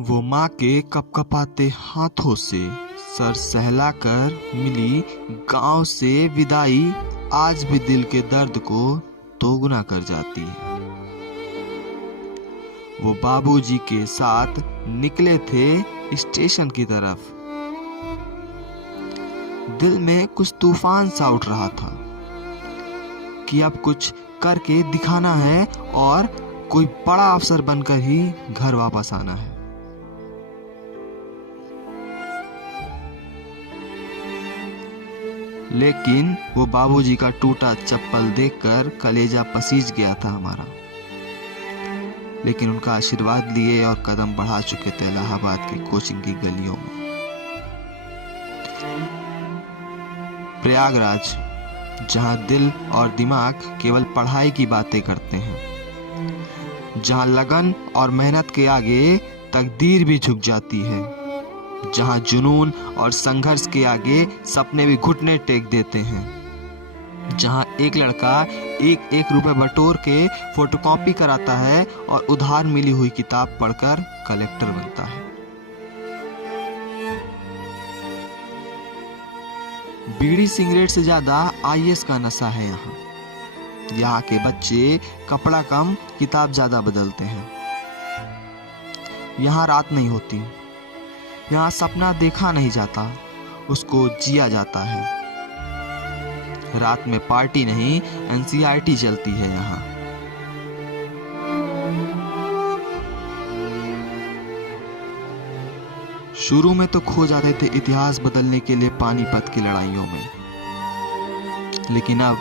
वो माँ के कपकपाते हाथों से सर सहलाकर मिली गांव से विदाई आज भी दिल के दर्द को दोगुना कर जाती है। वो बाबूजी के साथ निकले थे स्टेशन की तरफ। दिल में कुछ तूफान सा उठ रहा था कि अब कुछ करके दिखाना है और कोई बड़ा अफसर बनकर ही घर वापस आना है। लेकिन वो बाबूजी का टूटा चप्पल देखकर कलेजा पसीज गया था हमारा। लेकिन उनका आशीर्वाद लिए और कदम बढ़ा चुके थे इलाहाबाद की कोचिंग की गलियों में। प्रयागराज, जहां दिल और दिमाग केवल पढ़ाई की बातें करते हैं, जहां लगन और मेहनत के आगे तकदीर भी झुक जाती है, जहां जुनून और संघर्ष के आगे सपने भी घुटने टेक देते हैं, जहां एक लड़का एक एक रुपए बटोर के फोटोकॉपी कराता है और उधार मिली हुई किताब पढ़कर कलेक्टर बनता है। बीड़ी सिगरेट से ज्यादा आईएएस का नशा है यहाँ के बच्चे कपड़ा कम किताब ज्यादा बदलते हैं। यहाँ रात नहीं होती, यहाँ सपना देखा नहीं जाता, उसको जिया जाता है। रात में पार्टी नहीं एनसीईआरटी चलती है यहाँ। शुरू में तो खो जाते थे इतिहास बदलने के लिए पानीपत की लड़ाइयों में, लेकिन अब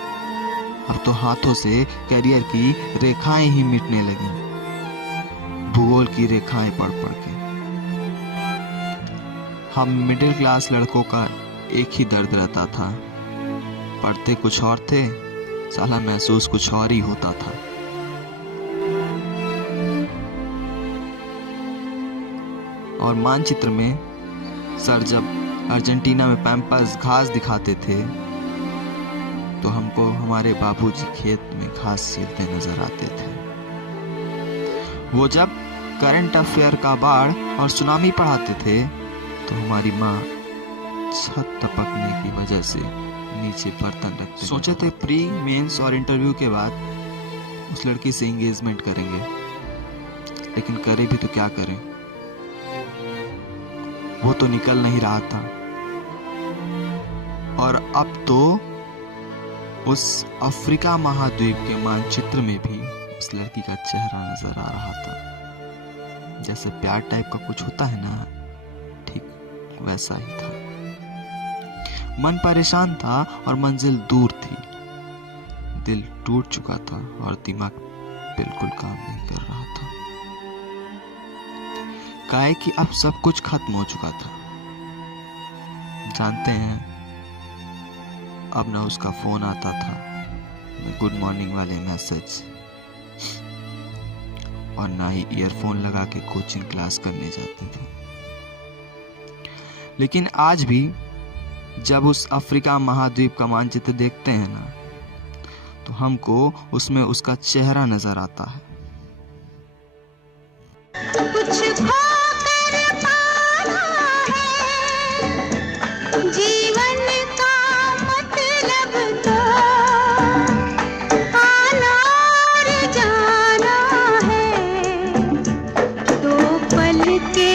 तो हाथों से करियर की रेखाएं ही मिटने लगी, भूगोल की रेखाएं पढ़ पढ़ के। हम मिडिल क्लास लड़कों का एक ही दर्द रहता था, पढ़ते कुछ और थे, साला महसूस कुछ और ही होता था। और मानचित्र में सर जब अर्जेंटीना में पैम्पर्स घास दिखाते थे तो हमको हमारे बाबूजी खेत में घास छीलते नजर आते थे। वो जब करंट अफेयर का बाढ़ और सुनामी पढ़ाते थे तो हमारी माँ छत टपकने की वजह से नीचे बर्तन रखते। सोचे थे प्री मेंस और इंटरव्यू के बाद उस लड़की से एंगेजमेंट करेंगे, लेकिन करे भी तो क्या करें, वो तो निकल नहीं रहा था। और अब तो उस अफ्रीका महाद्वीप के मानचित्र में भी उस लड़की का चेहरा नजर आ रहा था। जैसे प्यार टाइप का कुछ होता है ना, ठीक वैसा ही था। मन परेशान था और मंजिल दूर थी, दिल टूट चुका था और दिमाग बिल्कुल काम नहीं कर रहा था। काहे कि अब सब कुछ खत्म हो चुका था। जानते हैं, अब ना उसका फोन आता था, ना गुड मॉर्निंग वाले मैसेज, और ना ही ईयरफोन लगा के कोचिंग क्लास करने जाते थे। लेकिन आज भी जब उस अफ्रीका महाद्वीप का मानचित्र देखते हैं ना, तो हमको उसमें उसका चेहरा नजर आता है। कुछ खोकर पाना है, जीवन का मतलब तो आना और जाना है, दो पल के